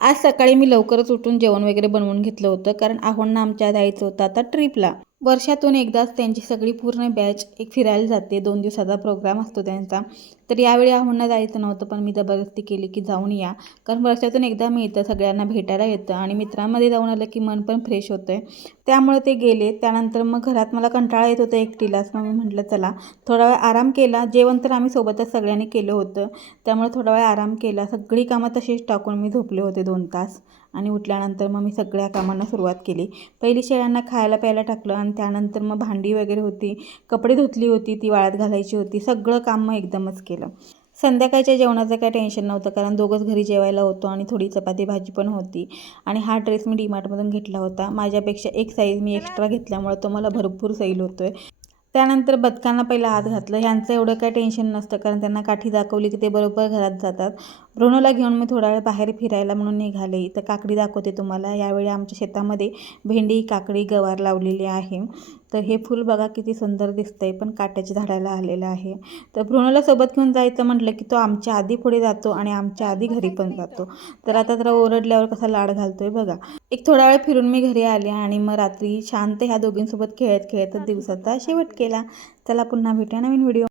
आज सकाळी मी लवकरच उठून जेवण वगैरे बनवून घेतलं होतं, कारण आहोंना आमच्या जायचं होतं आता ट्रिपला. वर्षातून एकदाच त्यांची सगळी पूर्ण बॅच एक फिरायला जाते. 2 दिवसाचा प्रोग्राम असतो त्यांचा. तर यावेळी आहोंना जायचं नव्हतं, पण मी जबरदस्ती केली की जाऊन या. कारण वर्षातून एकदा मिळतं, सगळ्यांना भेटायला येतं आणि मित्रांमध्ये जाऊन आलं की मन पण फ्रेश होतं आहे. त्यामुळे ते गेले. त्यानंतर मग घरात मला कंटाळा येत होता एकटीलाच. मग मी म्हटलं चला थोडा वेळ आराम केला. जेवण तर आम्ही सोबतच सगळ्यांनी केलं होतं. त्यामुळे थोडा वेळ आराम केला. सगळी कामं तशीच टाकून मी झोपले होते 2 तास आणि उठल्यानंतर मग मी सगळ्या कामांना सुरुवात केली. पहिली शेळ्यांना खायला प्यायला टाकलं आणि त्यानंतर मग भांडी वगैरे होती, कपडे धुतली होती, ती वाळत घालायची होती. सगळं काम मग एकदमच केलं. संध्याकाळच्या जेवणाचं काही टेन्शन नव्हतं, कारण दोघंच घरी जेवायला होतो आणि थोडी चपाती भाजी पण होती. आणि हा ड्रेस मी डीमार्टमधून घेतला होता. माझ्यापेक्षा एक साईज मी एक्स्ट्रा घेतल्यामुळे तो मला भरपूर सैल होतो आहे. त्यानंतर बदकांना पहिलं हात घातलं. ह्यांचं एवढं काही टेन्शन नसतं, कारण त्यांना काठी दाखवली की ते बरोबर घरात जातात. ब्रुनोला घेऊन मी थोडा वेळ बाहेर फिरायला म्हणून निघाले. तर काकडी दाखवते तुम्हाला. यावेळी आमच्या शेतामध्ये भेंडी, काकडी, गवार लावलेली आहे. तर हे फूल बघा किती सुंदर दिसतंय, पण काट्याच्या झाडाला आलेलं आहे. तर ब्रुनोला सोबत घेऊन जायचं म्हटलं की तो आमच्या आधी पुढे जातो आणि आमच्या आधी घरी पण जातो. तर आता जरा ओरडल्यावर कसा लाड घालतोय बघा. एक थोडा वेळ फिरून मी घरी आले आणि मग रात्री शांत ह्या दोघींसोबत खेळत खेळत दिवसाचा शेवट केला. चला पुन्हा भेटूया नवीन व्हिडिओ.